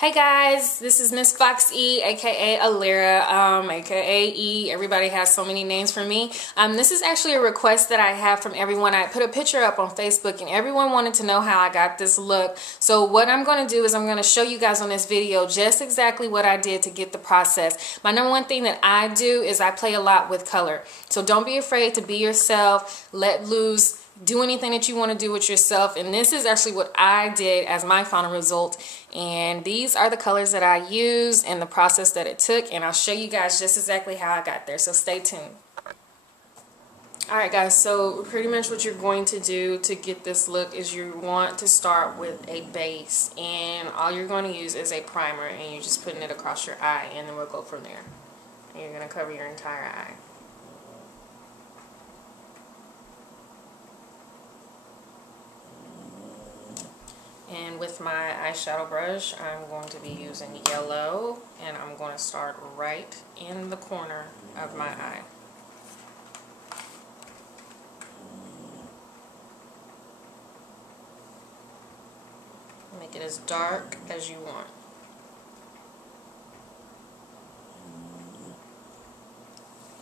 Hey guys, this is Miss Fox E, aka Alira, aka E. Everybody has so many names for me. This is actually a request that I have from everyone. I put a picture up on Facebook and everyone wanted to know how I got this look. So what I'm going to do is I'm going to show you guys on this video just exactly what I did to get the process. My number one thing that I do is I play a lot with color. So don't be afraid to be yourself, let loose. Do anything that you want to do with yourself, and this is actually what I did as my final result, and these are the colors that I used and the process that it took, and I'll show you guys just exactly how I got there, so stay tuned. Alright guys, so pretty much what you're going to do to get this look is you want to start with a base, and all you're going to use is a primer, and you're just putting it across your eye, and then we'll go from there. And you're going to cover your entire eye. And with my eyeshadow brush, I'm going to be using yellow, and I'm going to start right in the corner of my eye. Make it as dark as you want.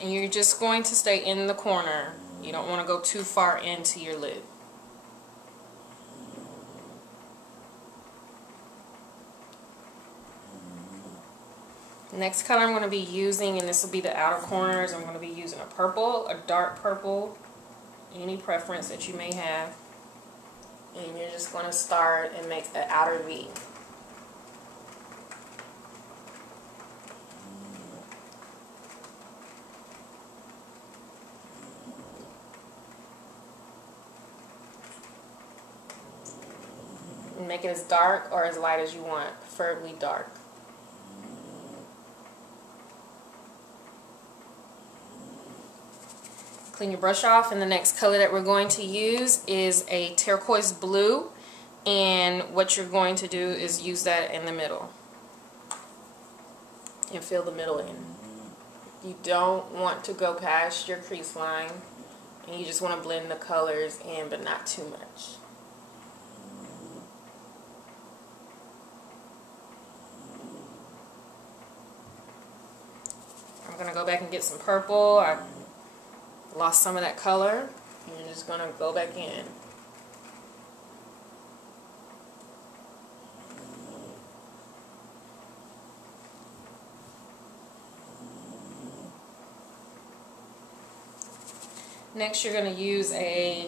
And you're just going to stay in the corner. You don't want to go too far into your lid. Next color I'm going to be using, and this will be the outer corners, I'm going to be using a purple, a dark purple, any preference that you may have. And you're just going to start and make an outer V. And make it as dark or as light as you want, preferably dark. Clean your brush off, and the next color that we're going to use is a turquoise blue, and what you're going to do is use that in the middle and fill the middle in. You don't want to go past your crease line, and you just want to blend the colors in, but not too much. I'm going to go back and get some purple. I lost some of that color. You're just going to go back in. Next you're going to use a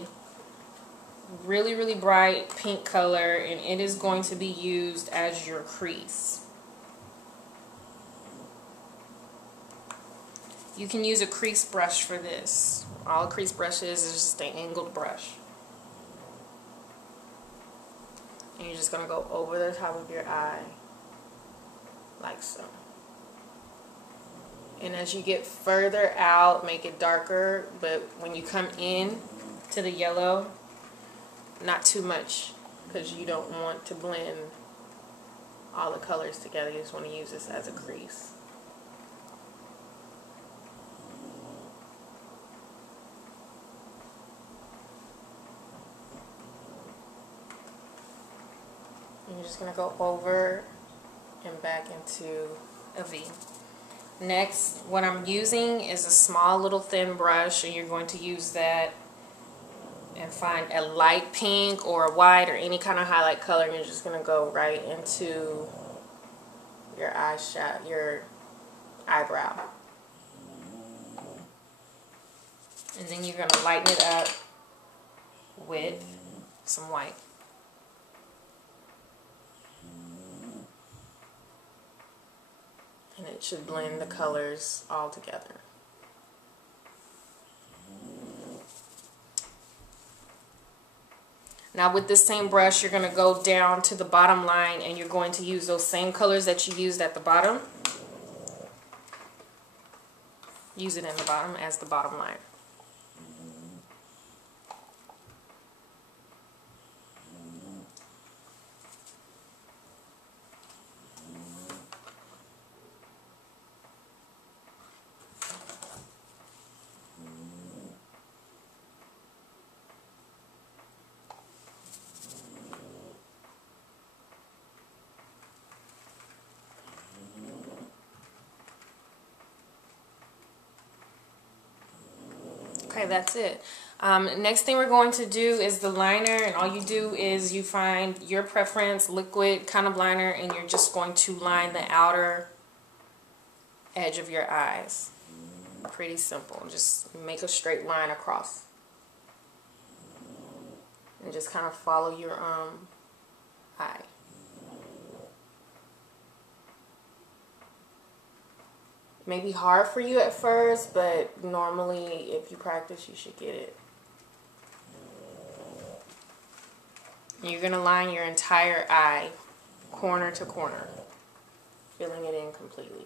really bright pink color, and it is going to be used as your crease. You can use a crease brush for this. All a crease brush is just an angled brush. And you're just going to go over the top of your eye, like so. And as you get further out, make it darker, but when you come in to the yellow, not too much, because you don't want to blend all the colors together. You just want to use this as a crease. You're just going to go over and back into a V. Next, what I'm using is a small little thin brush, and you're going to use that and find a light pink or a white or any kind of highlight color, and you're just going to go right into your eyeshadow, your eyebrow. And then you're going to lighten it up with some white. And it should blend the colors all together. Now with this same brush, you're going to go down to the bottom line, and you're going to use those same colors that you used at the bottom. Use it in the bottom as the bottom line. Okay, that's it. Next thing we're going to do is the liner, and all you do is you find your preference liquid kind of liner, and you're just going to line the outer edge of your eyes. Pretty simple. Just make a straight line across and just kind of follow your eye. May be hard for you at first, but normally if you practice, you should get it. And you're going to line your entire eye, corner to corner, filling it in completely.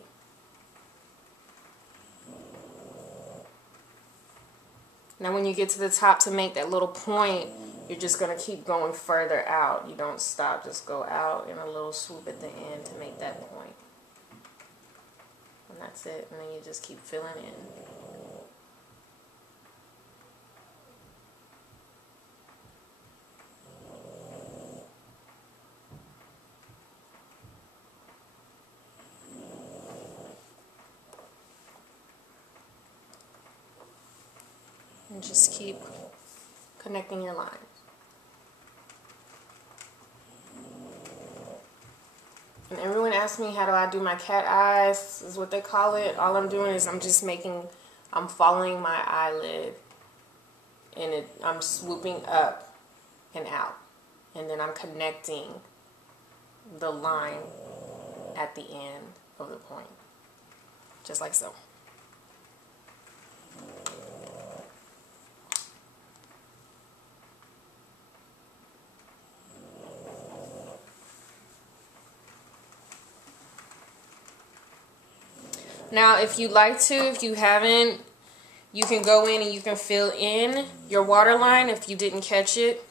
Now when you get to the top to make that little point, you're just going to keep going further out. You don't stop, just go out in a little swoop at the end to make that point. And that's it, and then you just keep filling in. And just keep connecting your lines. And everyone asks me, how do I do my cat eyes, is what they call it. All I'm doing is I'm following my eyelid, and I'm swooping up and out. And then I'm connecting the line at the end of the point. Just like so. Now, if you like to, if you haven't, you can go in and you can fill in your waterline if you didn't catch it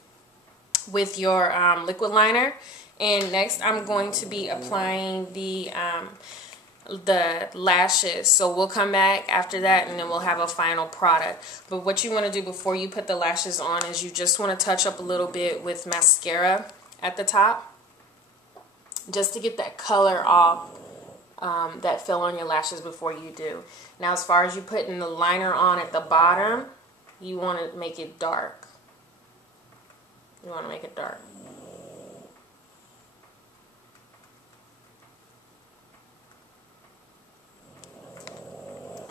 with your liquid liner. And next, I'm going to be applying the lashes. So we'll come back after that, and then we'll have a final product. But what you want to do before you put the lashes on is you just want to touch up a little bit with mascara at the top, just to get that color off. That fell on your lashes before you do. Now, as far as you putting the liner on at the bottom, you want to make it dark. You want to make it dark.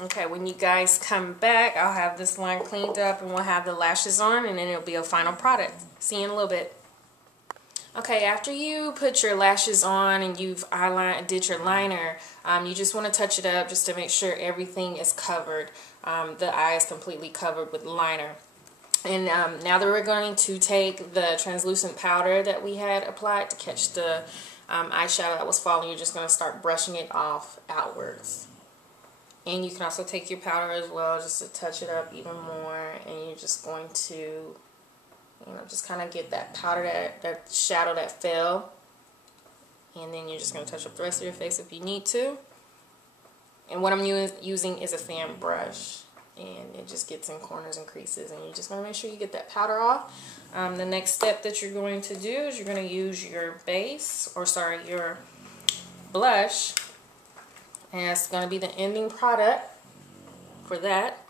Okay, when you guys come back, I'll have this line cleaned up and we'll have the lashes on, and then it'll be a final product. See you in a little bit. Okay, after you put your lashes on and you've did your liner, you just want to touch it up just to make sure everything is covered. The eye is completely covered with liner. And now that we're going to take the translucent powder that we had applied to catch the eyeshadow that was falling, you're just going to start brushing it off outwards. And you can also take your powder as well just to touch it up even more, and you're just going to just kind of get that powder, that shadow that fell. And then you're just going to touch up the rest of your face if you need to. And what I'm using is a fan brush. And it just gets in corners and creases. And you're just going to make sure you get that powder off. The next step that you're going to do is you're going to use your base, or sorry, your blush. And it's going to be the ending product for that.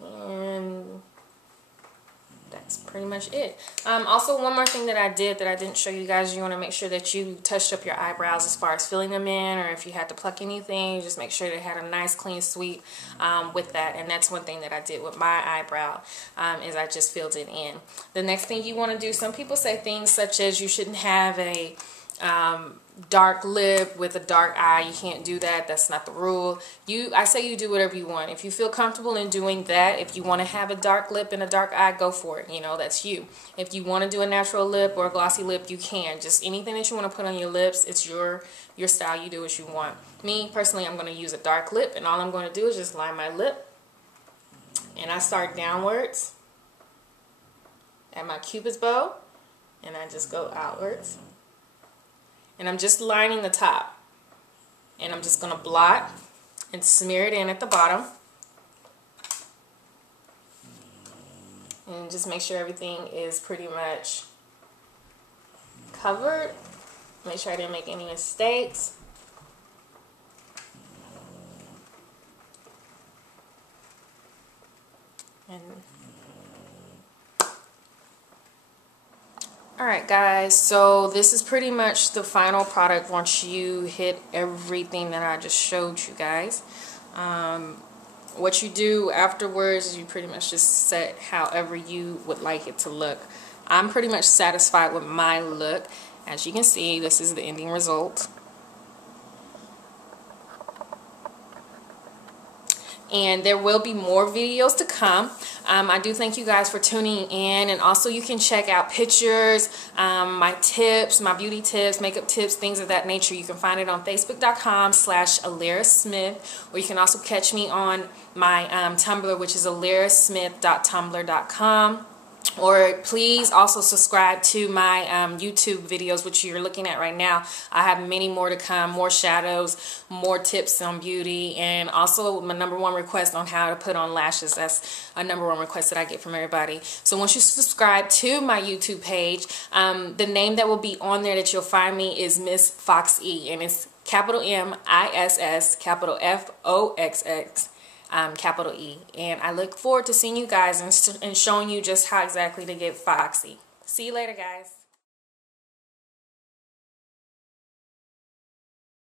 And that's pretty much it. Also, one more thing that I did that I didn't show you guys, you want to make sure that you touched up your eyebrows as far as filling them in, or if you had to pluck anything, just make sure they had a nice clean sweep with that. And that's one thing that I did with my eyebrow, is I just filled it in. The next thing you want to do, some people say things such as you shouldn't have a dark lip with a dark eye. You can't do that. That's not the rule. I say you do whatever you want. If you feel comfortable in doing that, if you want to have a dark lip and a dark eye, go for it. That's you. If you want to do a natural lip or a glossy lip, you can. Just anything that you want to put on your lips, it's your style. You do what you want. Me, personally, I'm going to use a dark lip, and all I'm going to do is just line my lip. And I start downwards at my cupid's bow, and I just go outwards. And I'm just lining the top. And I'm just going to blot and smear it in at the bottom. And just make sure everything is pretty much covered. Make sure I didn't make any mistakes. And alright guys, so this is pretty much the final product once you hit everything that I just showed you guys. What you do afterwards is you pretty much just set however you would like it to look. I'm pretty much satisfied with my look. As you can see, this is the ending result. And there will be more videos to come. I do thank you guys for tuning in, and also you can check out pictures, my tips, my beauty tips, makeup tips, things of that nature. You can find it on facebook.com/Alira Smith, or you can also catch me on my Tumblr, which is alirasmith.tumblr.com. Or please also subscribe to my YouTube videos, which you're looking at right now. I have many more to come, more shadows, more tips on beauty, and also my #1 request on how to put on lashes. That's a #1 request that I get from everybody. So once you subscribe to my YouTube page, the name that will be on there that you'll find me is Miss Fox E, and it's capital M-I-S-S, capital F-O-X-X. Capital E. And I look forward to seeing you guys and showing you just how exactly to get foxy. See you later, guys.